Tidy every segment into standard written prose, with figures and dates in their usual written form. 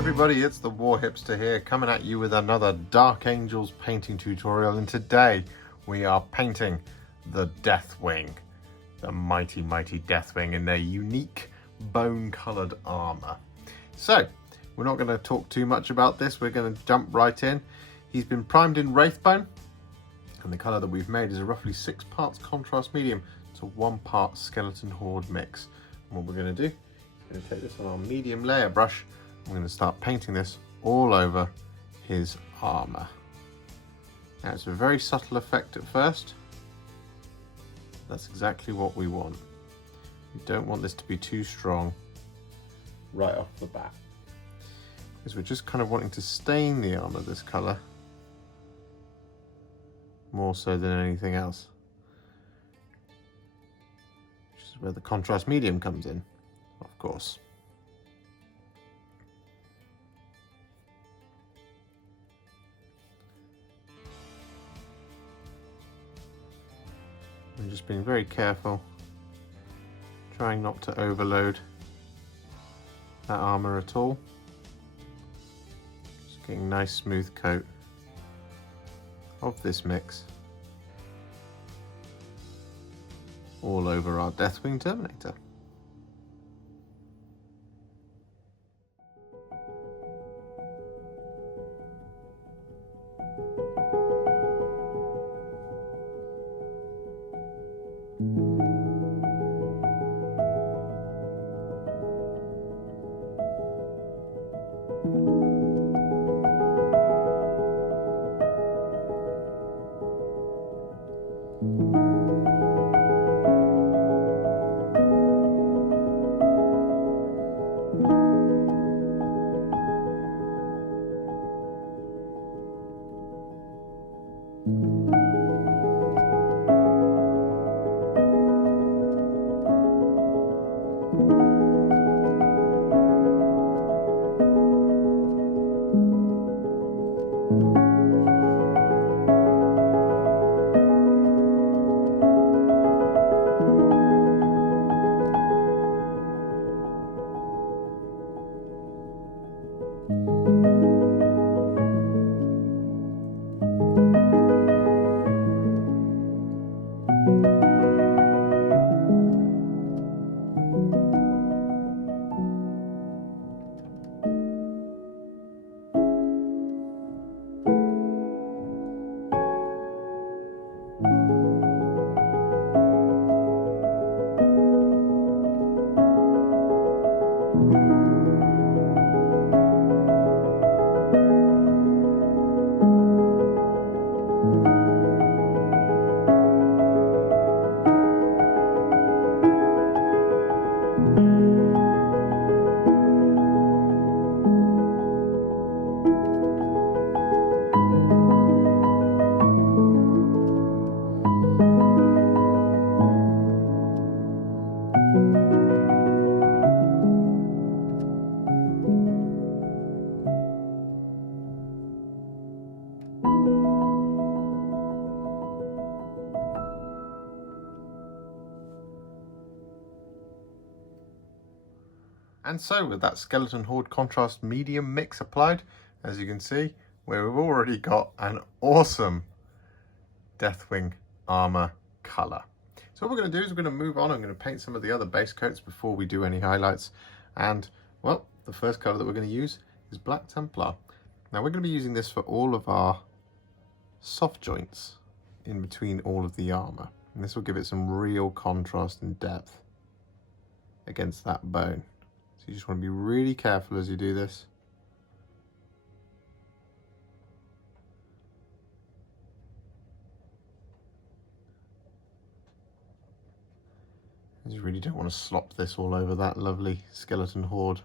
everybody, it's the Warhipster here, coming at you with another Dark Angels painting tutorial, and today we are painting the Deathwing, the mighty Deathwing in their unique bone-coloured armour. So, we're not going to talk too much about this, we're going to jump right in. He's been primed in Wraithbone, and the colour that we've made is a roughly 6 parts contrast medium to 1 part skeleton horde mix. And what we're going to do, we're going to take this on our medium layer brush. I'm going to start painting this all over his armour. Now it's a very subtle effect at first. That's exactly what we want. We don't want this to be too strong right off the bat, because we're just kind of wanting to stain the armour this colour more so than anything else, which is where the contrast medium comes in, of course. I'm just being very careful, trying not to overload that armour at all. Just getting a nice smooth coat of this mix all over our Deathwing Terminator. And so with that Skeleton Horde contrast medium mix applied, as you can see, we've already got an awesome Deathwing armour colour. So what we're going to do is we're going to move on. I'm going to paint some of the other base coats before we do any highlights. And, well, the first colour that we're going to use is Black Templar. Now we're going to be using this for all of our soft joints in between all of the armour. And this will give it some real contrast and depth against that bone. So you just want to be really careful as you do this. You really don't want to slop this all over that lovely Skeleton Horde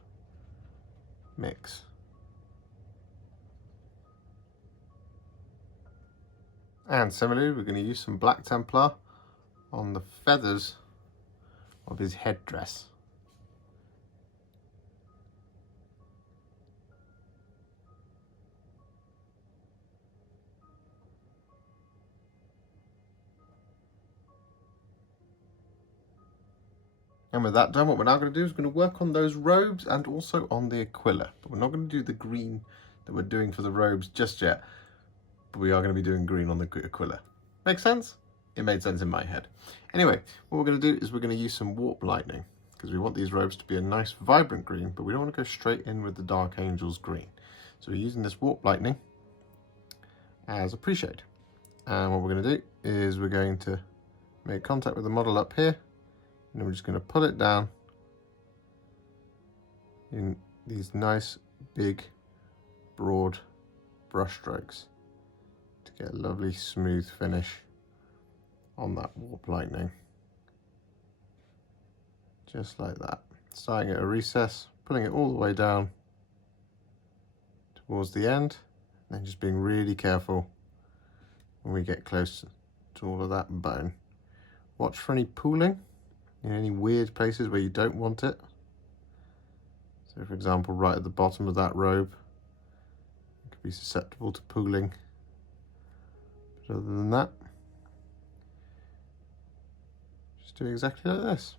mix. And similarly, we're going to use some Black Templar on the feathers of his headdress. And with that done, what we're now going to do is going to work on those robes and also on the Aquila. But we're not going to do the green that we're doing for the robes just yet. But we are going to be doing green on the Aquila. Make sense? It made sense in my head. Anyway, what we're going to do is we're going to use some Warp Lightning, because we want these robes to be a nice vibrant green, but we don't want to go straight in with the Dark Angels green. So we're using this Warp Lightning as a pre-shade. And what we're going to do is we're going to make contact with the model up here, and then we're just going to pull it down in these nice big broad brush strokes to get a lovely smooth finish on that Warp Lightning. Just like that. Starting at a recess, pulling it all the way down towards the end, and then just being really careful when we get close to all of that bone. Watch for any pooling in any weird places where you don't want it. So for example, right at the bottom of that robe, it could be susceptible to pooling. But other than that, just do exactly like this.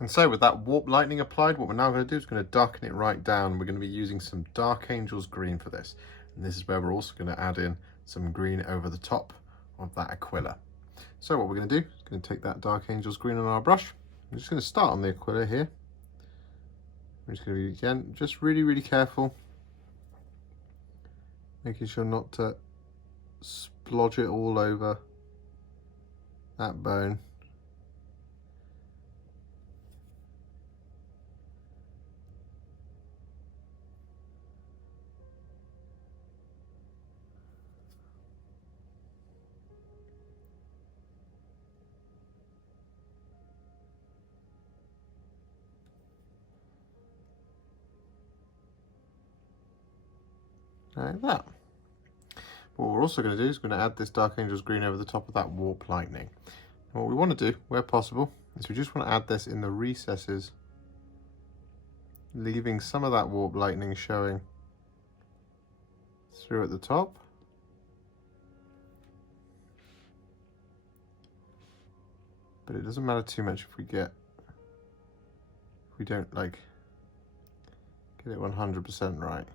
And so with that Warp Lightning applied, what we're now going to do is going to darken it right down. We're going to be using some Dark Angels green for this. And this is where we're also going to add in some green over the top of that Aquila. So what we're going to do is going to take that Dark Angels green on our brush. I'm just going to start on the Aquila here. I'm just going to be, again, just really, really careful. Making sure not to splodge it all over that bone. Like that. What we're also going to do is going to add this Dark Angels green over the top of that Warp Lightning. And what we want to do, where possible, is we just want to add this in the recesses, leaving some of that Warp Lightning showing through at the top. But it doesn't matter too much if we don't like get it 100% right.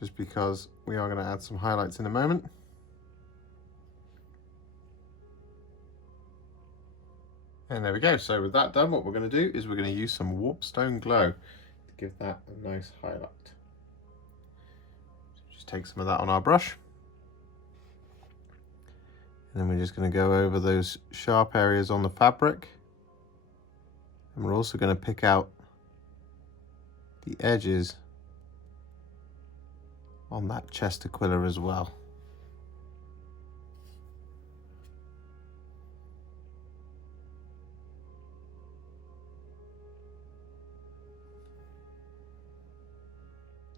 Just because we are going to add some highlights in a moment. And there we go. So with that done, what we're going to do is we're going to use some Warpstone Glow to give that a nice highlight. So just take some of that on our brush. And then we're just going to go over those sharp areas on the fabric. And we're also going to pick out the edges on that chest Aquila as well.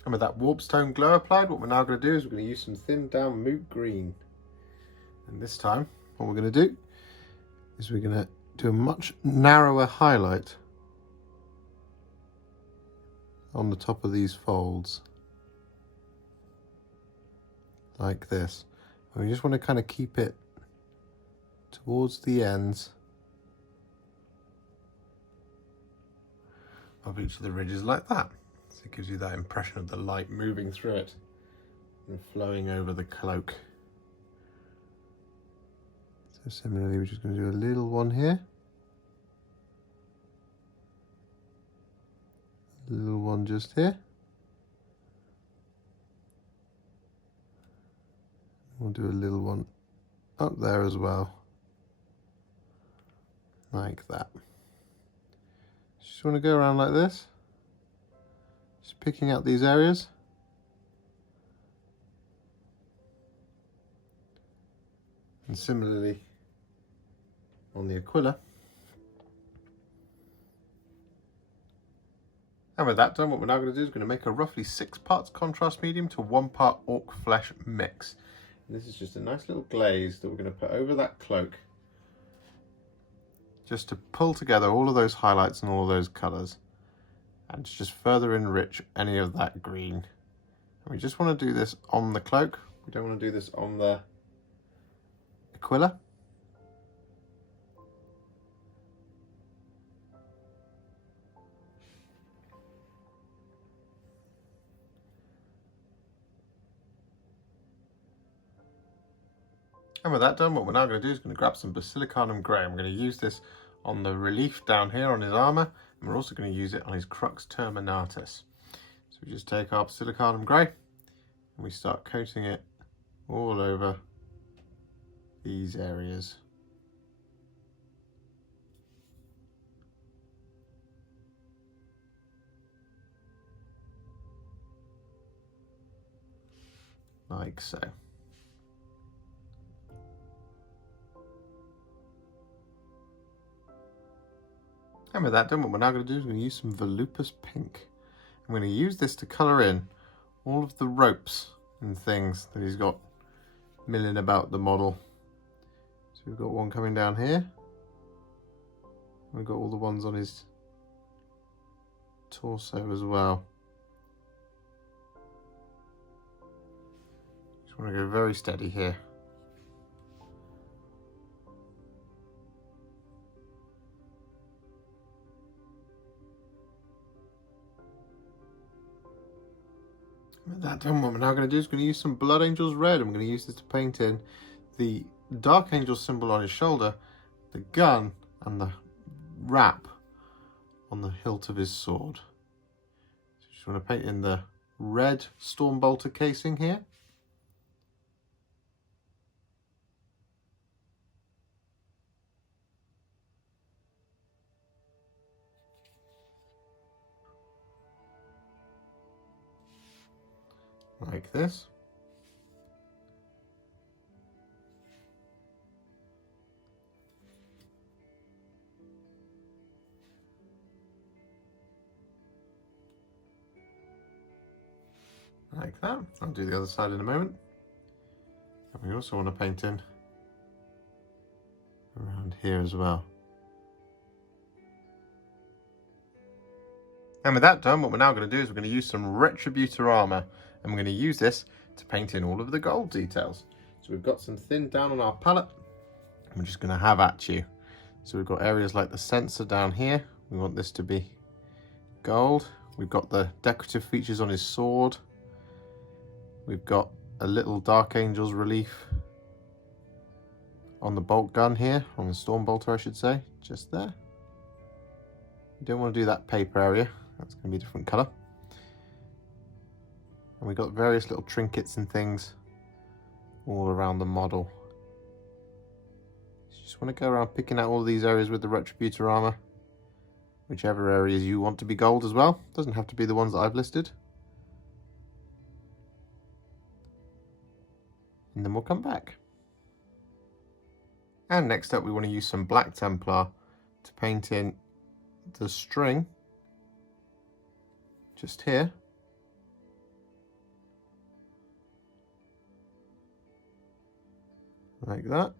And with that Warpstone Glow applied, what we're now going to do is we're going to use some thinned down Moot Green. And this time, what we're going to do is we're going to do a much narrower highlight on the top of these folds. Like this. And we just want to kind of keep it towards the ends of each of the ridges like that. So it gives you that impression of the light moving through it and flowing over the cloak. So similarly, we're just going to do a little one here. A little one just here. We'll do a little one up there as well, like that. Just want to go around like this, just picking out these areas. And similarly on the Aquila. And with that done, what we're now going to do is going to make a roughly 6 parts contrast medium to 1 part Ork Flesh mix. This is just a nice little glaze that we're going to put over that cloak, just to pull together all of those highlights and all of those colours, and to just further enrich any of that green. And we just want to do this on the cloak We don't want to do this on the Aquila. And with that done, what we're now going to do is going to grab some Basilicanum Grey. I'm going to use this on the relief down here on his armour, and we're also going to use it on his Crux Terminatus. So we just take our Basilicanum Grey and we start coating it all over these areas. Like so. And with that done, what we're now going to do is we're going to use some Volupus Pink. I'm going to use this to colour in all of the ropes and things that he's got milling about the model. So we've got one coming down here. We've got all the ones on his torso as well. Just want to go very steady here. With that done, what we're now going to do is going to use some Blood Angels Red. I'm going to use this to paint in the Dark Angel symbol on his shoulder, the gun, and the wrap on the hilt of his sword. So just want to paint in the red Stormbolter casing here. Like this. Like that. I'll do the other side in a moment. And we also want to paint in around here as well. And with that done, what we're now going to do is we're going to use some Retributor Armour, and we're going to use this to paint in all of the gold details. So we've got some thin down on our palette, and we're just going to have at you. So we've got areas like the sensor down here. We want this to be gold. We've got the decorative features on his sword. We've got a little Dark Angel's relief on the bolt gun here, on the Stormbolter I should say, just there. You don't want to do that paper area, that's going to be a different colour. And we've got various little trinkets and things all around the model. So you just want to go around picking out all these areas with the Retributor Armour, whichever areas you want to be gold as well. Doesn't have to be the ones that I've listed. And then we'll come back. And next up we want to use some Black Templar to paint in the string just here. Like that.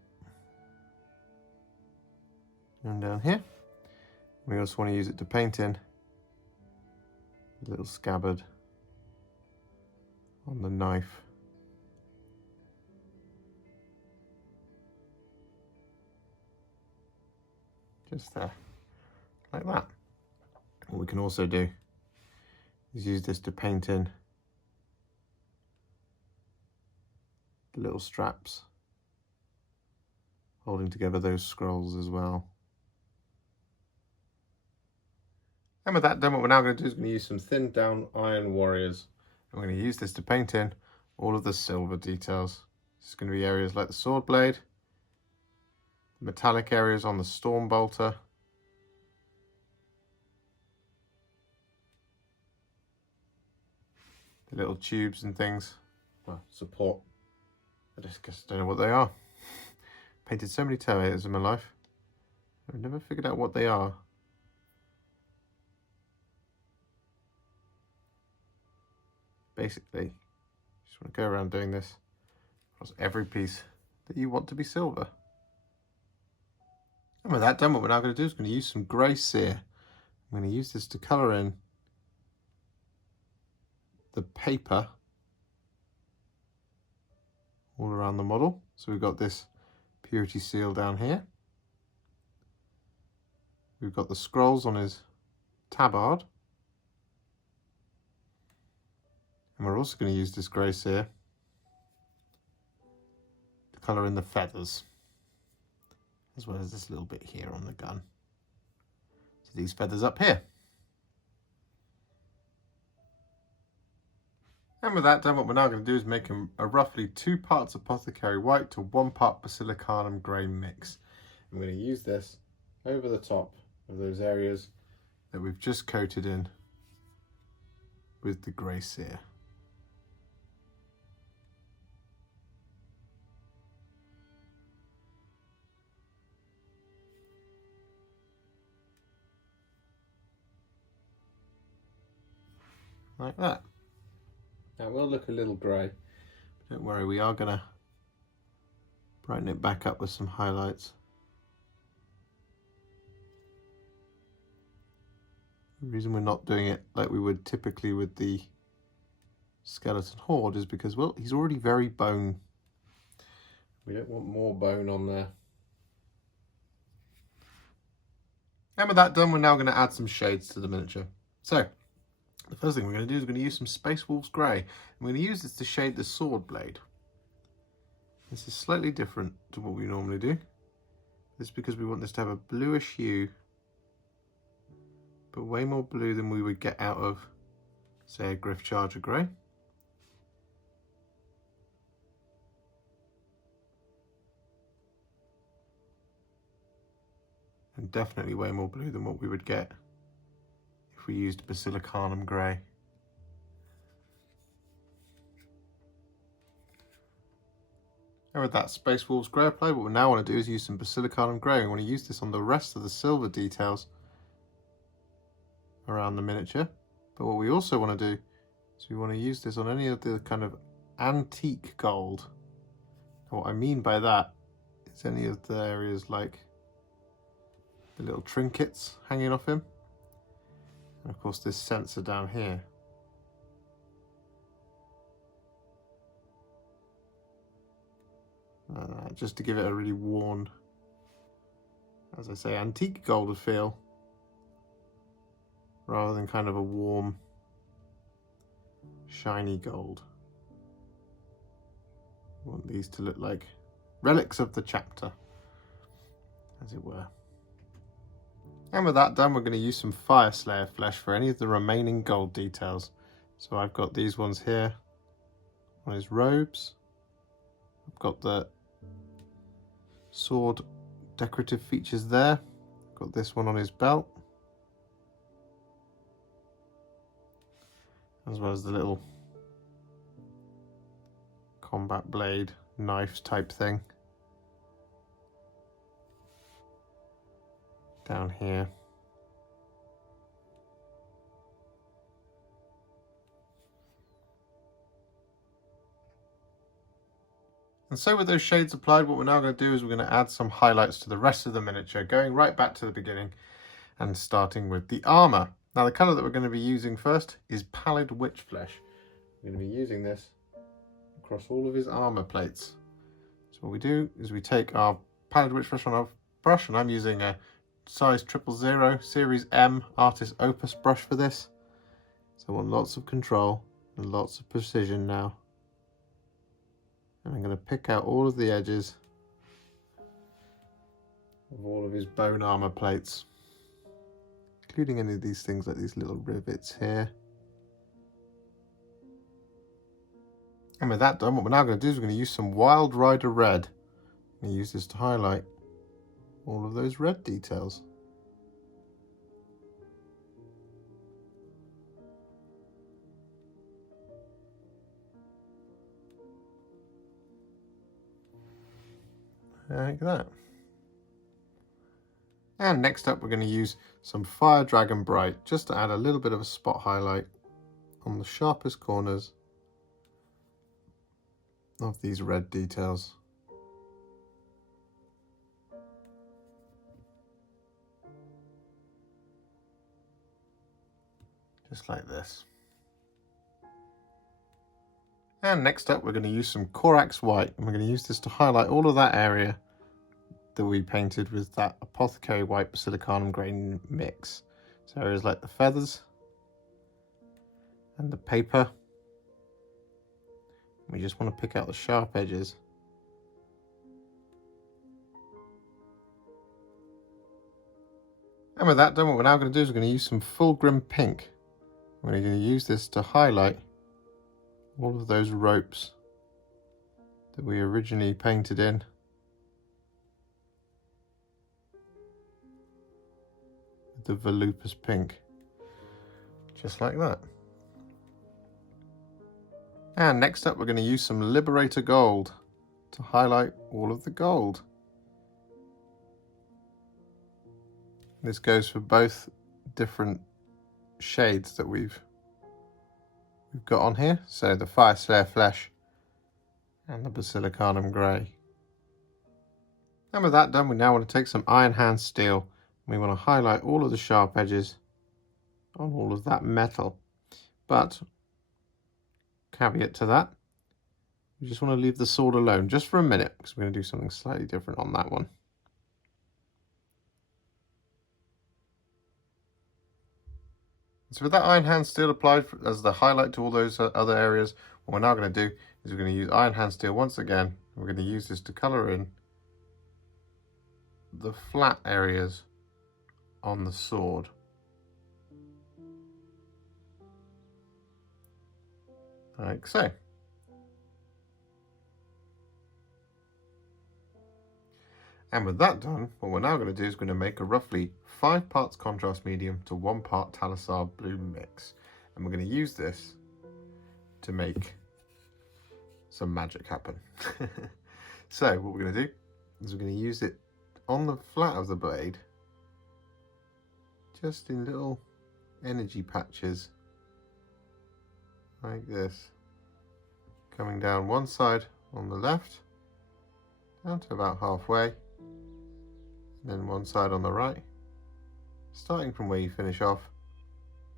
And down here. We also want to use it to paint in a little scabbard on the knife. Just there, like that. What we can also do is use this to paint in the little straps holding together those scrolls as well. And with that done, what we're now going to do is going to use some thinned down Iron Warriors. I'm going to use this to paint in all of the silver details. This is going to be areas like the sword blade, metallic areas on the Stormbolter, the little tubes and things, well, support, I just don't know what they are. Painted so many Terminators in my life, I've never figured out what they are. Basically, you just want to go around doing this across every piece that you want to be silver. And with that done, what we're now going to do is going to use some grey Seer. I'm going to use this to colour in the paper all around the model. So we've got this purity seal down here. We've got the scrolls on his tabard. And we're also going to use this grey seer to colour in the feathers, as well as this little bit here on the gun. So these feathers up here. And with that done, what we're now going to do is make a roughly 2 parts Apothecary White to 1 part Basilicanum Grey mix. I'm going to use this over the top of those areas that we've just coated in with the grey seer. Like that. Now it will look a little grey, but don't worry, we are going to brighten it back up with some highlights. The reason we're not doing it like we would typically with the skeleton horde is because, well, he's already very bone. We don't want more bone on there. And with that done, we're now going to add some shades to the miniature. So the first thing we're going to do is we're going to use some Space Wolves Grey. I'm going to use this to shade the sword blade. This is slightly different to what we normally do. This is because we want this to have a bluish hue, but way more blue than we would get out of, say, a Gryph-Charger Grey. And definitely way more blue than what we would get if we used Basilicanum Grey. And with that Space Wolves Grey applied, what we now want to do is use some Basilicanum Grey. We want to use this on the rest of the silver details around the miniature. But what we also want to do is we want to use this on any of the kind of antique gold. And what I mean by that is any of the areas like the little trinkets hanging off him. And of course this sensor down here. Just to give it a really worn, as I say, antique gold feel, rather than kind of a warm, shiny gold. I want these to look like relics of the chapter, as it were. And with that done, we're going to use some Fyreslayer Flesh for any of the remaining gold details. So I've got these ones here on his robes. I've got the sword decorative features there. Got this one on his belt, as well as the little combat blade knife type thing down here. And so with those shades applied, what we're now going to do is we're going to add some highlights to the rest of the miniature, going right back to the beginning and starting with the armour. Now the colour that we're going to be using first is Pallid Wych Flesh. We're going to be using this across all of his armour plates. So what we do is we take our Pallid Wych Flesh on our brush, and I'm using a size 000 Series M Artist Opus brush for this. So I want lots of control and lots of precision now. And I'm going to pick out all of the edges of all of his bone armour plates, including any of these things like these little rivets here. And with that done, what we're now going to do is we're going to use some Wild Rider Red. I'm going to use this to highlight all of those red details. Like that. And next up, we're going to use some Fire Dragon Bright just to add a little bit of a spot highlight on the sharpest corners of these red details. Just like this. And next up, we're going to use some Corax White, and we're going to use this to highlight all of that area that we painted with that Apothecary White Basilicanum Grey mix. So areas like the feathers and the paper. We just want to pick out the sharp edges. And with that done, what we're now going to do is we're going to use some Fulgrim Pink. We're going to use this to highlight all of those ropes that we originally painted in. The Volupus Pink, just like that. And next up, we're going to use some Liberator Gold to highlight all of the gold. This goes for both different shades that we've got on here. So the Fyreslayer Flesh and the Basilicanum Grey. And with that done, we now want to take some Iron Hand Steel. We want to highlight all of the sharp edges on all of that metal. But, caveat to that, we just want to leave the sword alone just for a minute, because we're going to do something slightly different on that one. So with that Iron Hand Steel applied as the highlight to all those other areas, what we're now going to do is we're going to use Iron Hand Steel once again. We're going to use this to colour in the flat areas on the sword. Like so. And with that done, what we're now going to do is going to make a roughly 5 parts contrast medium to 1 part Talassar Blue mix. And we're going to use this to make some magic happen. So what we're going to do is we're going to use it on the flat of the blade, just in little energy patches like this, coming down one side on the left down to about halfway, and then one side on the right, starting from where you finish off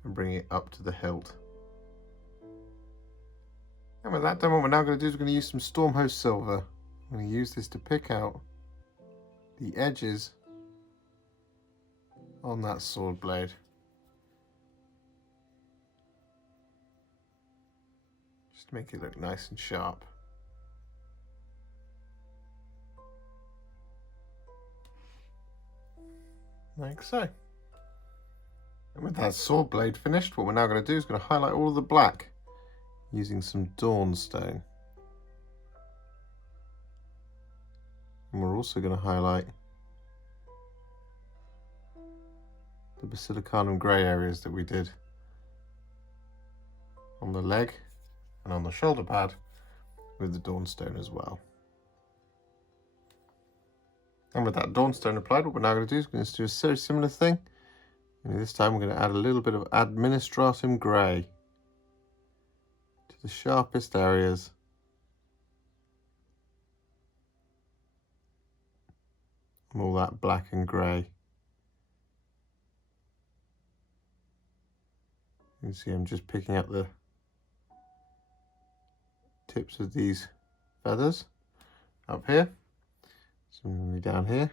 and bringing it up to the hilt. And with that done, what we're now going to do is we're going to use some Stormhost Silver. I'm going to use this to pick out the edges on that sword blade. Just to make it look nice and sharp. Like so. And with that sword blade finished, what we're now going to do is going to highlight all of the black using some Dawnstone. And we're also going to highlight the Basilicanum Grey areas that we did on the leg and on the shoulder pad with the Dawnstone as well. And with that Dawnstone applied, what we're now going to do is we're going to do a very similar thing. And this time we're going to add a little bit of Administratum Grey to the sharpest areas. And all that black and grey. You can see I'm just picking up the tips of these feathers up here. Similarly down here.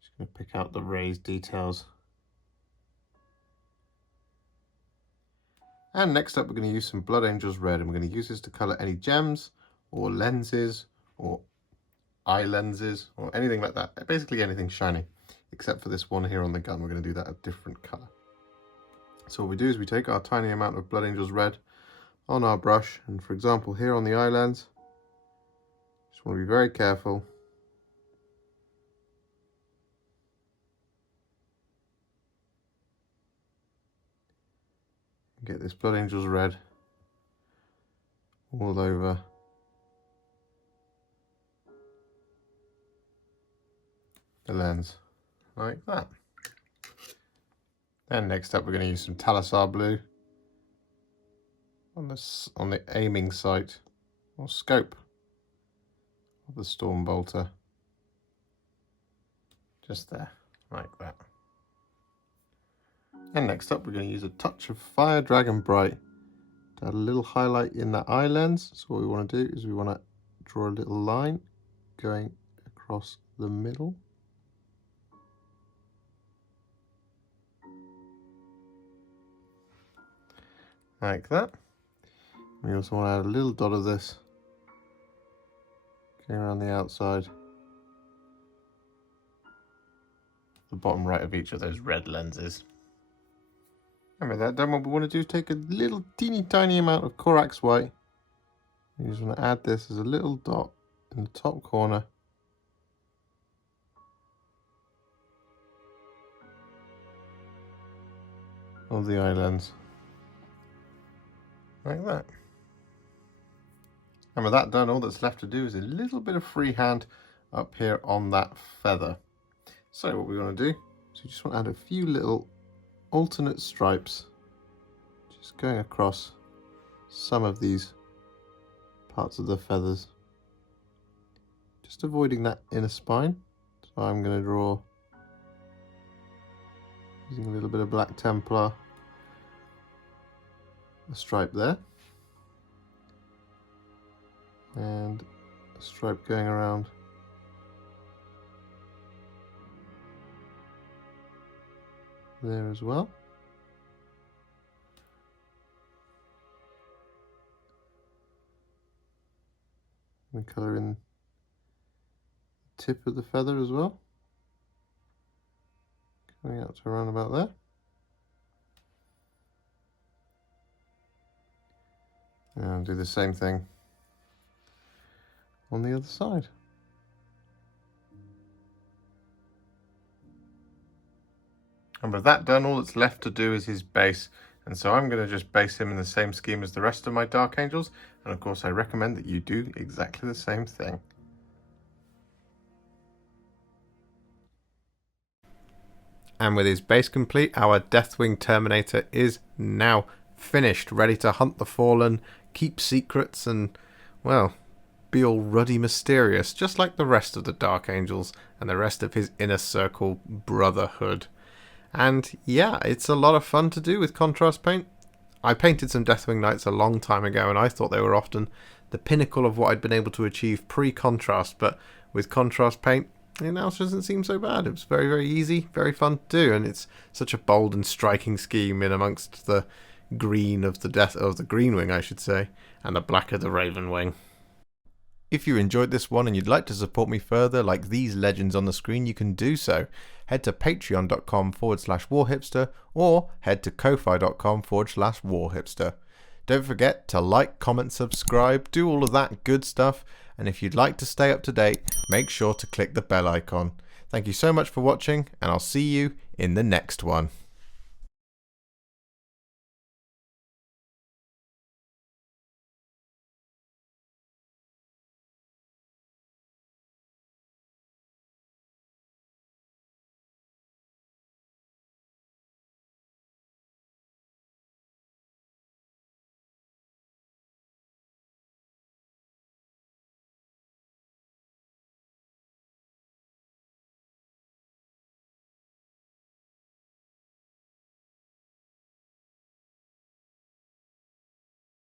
Just going to pick out the raised details. And next up we're going to use some Blood Angels Red, and we're going to use this to colour any gems or lenses or eye lenses or anything like that. Basically anything shiny, except for this one here on the gun. We're going to do that a different colour. So what we do is we take our tiny amount of Blood Angels Red on our brush, and for example here on the eye lens, just want to be very careful. Get this Blood Angels Red all over the lens, like that. Then next up we're going to use some Talassar Blue on the aiming sight or scope of the Storm Bolter, just there, like that. And next up we're going to use a touch of Fire Dragon Bright to to add a little highlight in that eye lens. So what we want to do is we want to draw a little line going across the middle. Like that. We also want to add a little dot of this going around the outside, the bottom right of each of those red lenses. And with that done, what we want to do is take a little teeny tiny amount of Corax White. We just want to add this as a little dot in the top corner. Of the eye lens. Like that. And with that done, all that's left to do is a little bit of freehand up here on that feather. So what we're going to do is we just want to add a few little alternate stripes just going across some of these parts of the feathers, just avoiding that inner spine. So I'm going to draw using a little bit of black Templar, a stripe there, and a stripe going around there as well. And colour in the tip of the feather as well, coming out to around about there. And I'll do the same thing on the other side. And with that done, all that's left to do is his base. And so I'm going to just base him in the same scheme as the rest of my Dark Angels. And of course, I recommend that you do exactly the same thing. And with his base complete, our Deathwing Terminator is now finished, ready to hunt the fallen, keep secrets, and, well, be all ruddy mysterious, just like the rest of the Dark Angels and the rest of his inner circle brotherhood. And yeah, it's a lot of fun to do with contrast paint. I painted some Deathwing Knights a long time ago, and I thought they were often the pinnacle of what I'd been able to achieve pre-contrast, but with contrast paint, it now doesn't seem so bad. It was very, very easy, very fun to do, and it's such a bold and striking scheme in amongst the green of the Greenwing, I should say, and the black of the Ravenwing. If you enjoyed this one and you'd like to support me further, like these legends on the screen, you can do so. Head to patreon.com/warhipster or head to ko-fi.com/warhipster. Don't forget to like, comment, subscribe, do all of that good stuff. And if you'd like to stay up to date, make sure to click the bell icon. Thank you so much for watching, and I'll see you in the next one.